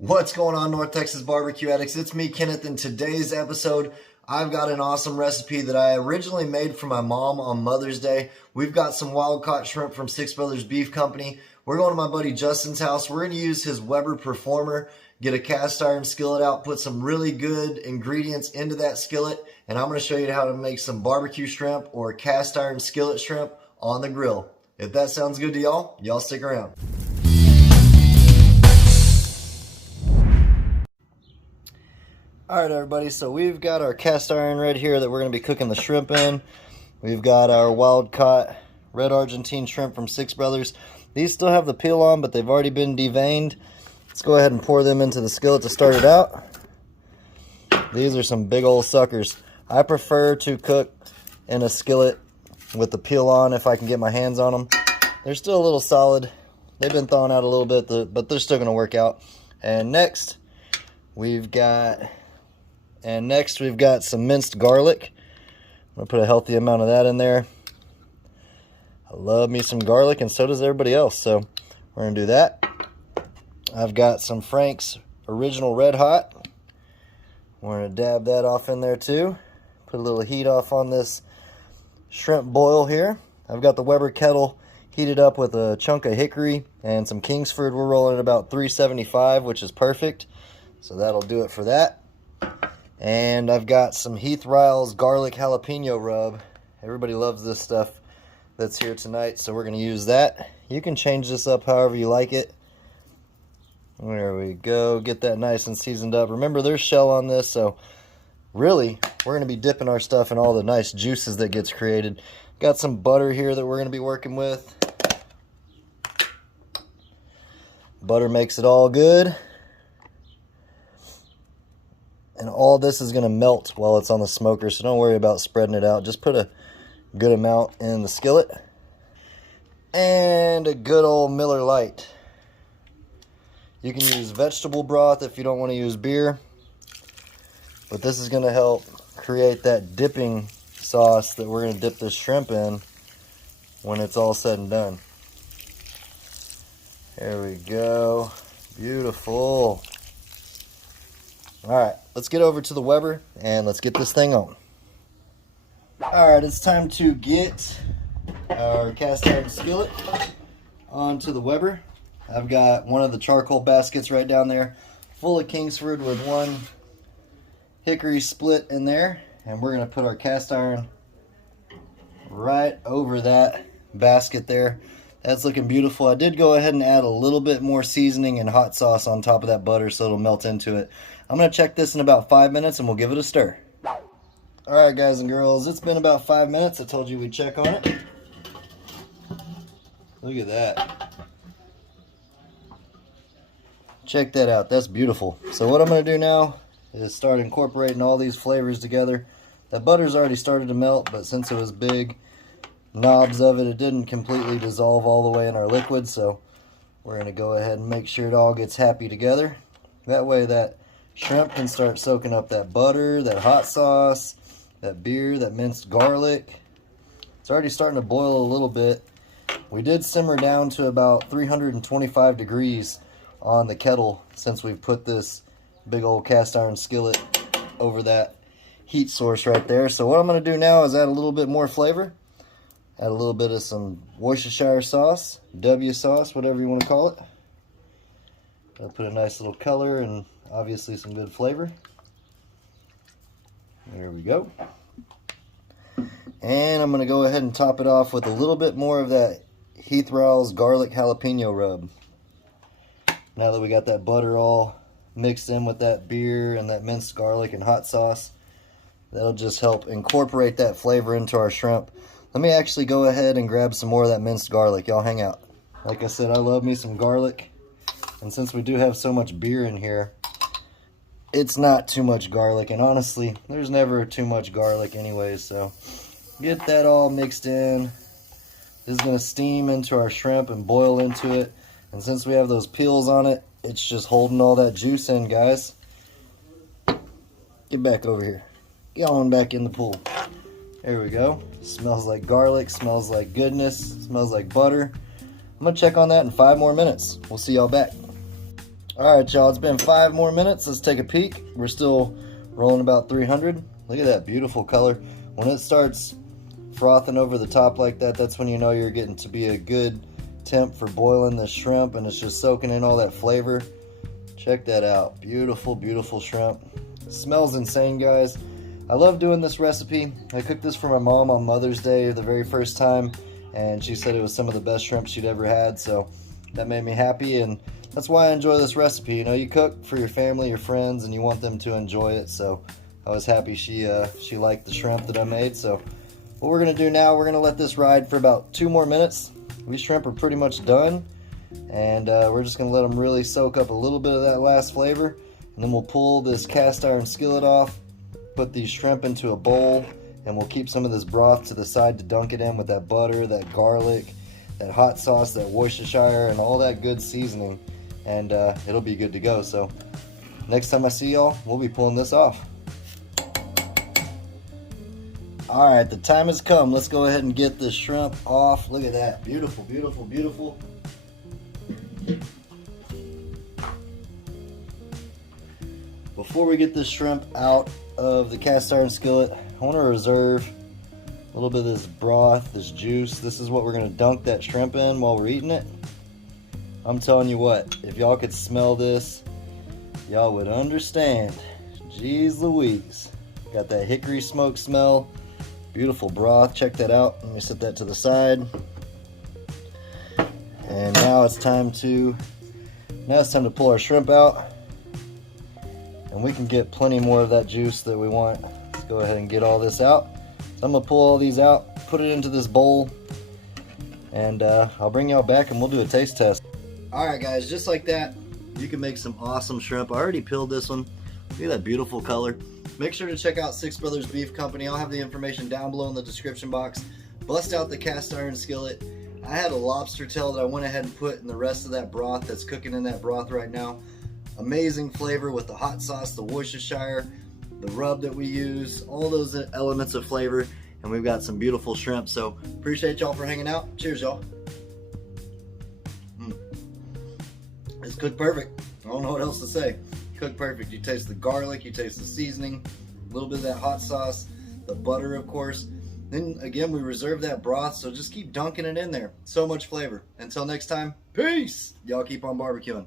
What's going on, North Texas barbecue addicts? It's me, Kenneth. In today's episode, I've got an awesome recipe that I originally made for my mom on Mother's Day. We've got some wild-caught shrimp from Six Brothers Beef Company. We're going to my buddy Justin's house. We're going to use his Weber Performer, get a cast iron skillet out, put some really good ingredients into that skillet, and I'm going to show you how to make some barbecue shrimp or cast iron skillet shrimp on the grill. If that sounds good to y'all stick around. Alright everybody, so we've got our cast iron right here that we're going to be cooking the shrimp in. We've got our wild caught red Argentine shrimp from Six Brothers. These still have the peel on, but they've already been deveined. Let's go ahead and pour them into the skillet to start it out. These are some big old suckers. I prefer to cook in a skillet with the peel on if I can get my hands on them. They're still a little solid. They've been thawing out a little bit, but they're still going to work out. And next we've got some minced garlic. I'm going to put a healthy amount of that in there. I love me some garlic, and so does everybody else, so we're going to do that. I've got some Frank's Original Red Hot. We're going to dab that off in there too. Put a little heat off on this shrimp boil here. I've got the Weber kettle heated up with a chunk of hickory and some Kingsford. We're rolling at about 375, which is perfect. So that'll do it for that. And I've got some Heath Riles garlic jalapeno rub. Everybody loves this stuff that's here tonight, so we're going to use that. You can change this up however you like it. There we go. Get that nice and seasoned up. Remember, there's shell on this, so really, we're going to be dipping our stuff in all the nice juices that gets created. Got some butter here that we're going to be working with. Butter makes it all good. And all this is going to melt while it's on the smoker, so don't worry about spreading it out. Just put a good amount in the skillet. And a good old Miller Lite. You can use vegetable broth if you don't want to use beer. But this is going to help create that dipping sauce that we're going to dip this shrimp in when it's all said and done. There we go. Beautiful. Alright, let's get over to the Weber and let's get this thing on. Alright, it's time to get our cast iron skillet onto the Weber. I've got one of the charcoal baskets right down there full of Kingsford with one hickory split in there, and we're going to put our cast iron right over that basket there. That's looking beautiful. I did go ahead and add a little bit more seasoning and hot sauce on top of that butter so it'll melt into it. I'm going to check this in about 5 minutes and we'll give it a stir. Alright guys and girls, it's been about 5 minutes. I told you we'd check on it. Look at that. Check that out. That's beautiful. So what I'm going to do now is start incorporating all these flavors together. That butter's already started to melt, but since it was big knobs of it, it didn't completely dissolve all the way in our liquid, so we're going to go ahead and make sure it all gets happy together. That way that shrimp can start soaking up that butter, that hot sauce, that beer, that minced garlic. It's already starting to boil a little bit. We did simmer down to about 325 degrees on the kettle since we've put this big old cast iron skillet over that heat source right there. So what I'm going to do now is add a little bit more flavor. Add a little bit of some Worcestershire sauce, W sauce, whatever you want to call it. That'll put a nice little color and obviously some good flavor. There we go. And I'm going to go ahead and top it off with a little bit more of that Heath Riles garlic jalapeno rub. Now that we got that butter all mixed in with that beer and that minced garlic and hot sauce, that'll just help incorporate that flavor into our shrimp. Let me actually go ahead and grab some more of that minced garlic. Y'all hang out. Like I said, I love me some garlic. And since we do have so much beer in here, it's not too much garlic. And honestly, there's never too much garlic anyways. So get that all mixed in. This is going to steam into our shrimp and boil into it. And since we have those peels on it, it's just holding all that juice in, guys. Get back over here. Get on back in the pool. There we go. Smells like garlic, smells like goodness, smells like butter. I'm going to check on that in 5 more minutes. We'll see y'all back. All right, y'all, it's been 5 more minutes. Let's take a peek. We're still rolling about 300. Look at that beautiful color. When it starts frothing over the top like that, that's when you know you're getting to be a good temp for boiling the shrimp, and it's just soaking in all that flavor. Check that out. Beautiful, beautiful shrimp. It smells insane, guys. I love doing this recipe. I cooked this for my mom on Mother's Day the very first time, and she said it was some of the best shrimp she'd ever had, so that made me happy, and that's why I enjoy this recipe. You know, you cook for your family, your friends, and you want them to enjoy it, so I was happy she liked the shrimp that I made. So what we're going to do now, we're going to let this ride for about 2 more minutes. These shrimp are pretty much done, and we're just going to let them really soak up a little bit of that last flavor, and then we'll pull this cast iron skillet off, put these shrimp into a bowl, and we'll keep some of this broth to the side to dunk it in with that butter, that garlic, that hot sauce, that Worcestershire, and all that good seasoning, and it'll be good to go. So next time I see y'all, we'll be pulling this off. All right, the time has come. Let's go ahead and get this shrimp off. Look at that. Beautiful, beautiful, beautiful. Before we get this shrimp out of the cast iron skillet, I want to reserve a little bit of this broth, this juice. This is what we're going to dunk that shrimp in while we're eating it. I'm telling you what, if y'all could smell this, y'all would understand. Jeez Louise. Got that hickory smoke smell. Beautiful broth. Check that out. Let me set that to the side. And now it's time to pull our shrimp out. And we can get plenty more of that juice that we want. Let's go ahead and get all this out. So I'm going to pull all these out, put it into this bowl, and I'll bring y'all back and we'll do a taste test. Alright guys, just like that, you can make some awesome shrimp. I already peeled this one. Look at that beautiful color. Make sure to check out Six Brothers Beef Company. I'll have the information down below in the description box. Bust out the cast iron skillet. I had a lobster tail that I went ahead and put in the rest of that broth that's cooking in that broth right now. Amazing flavor with the hot sauce, the Worcestershire, the rub that we use, all those elements of flavor, and we've got some beautiful shrimp. So appreciate y'all for hanging out. Cheers, y'all. It's cooked perfect. I don't know what else to say. Cooked perfect. You taste the garlic, you taste the seasoning, a little bit of that hot sauce, the butter, of course. Then again, we reserve that broth, so just keep dunking it in there. So much flavor. Until next time, peace. Y'all keep on barbecuing.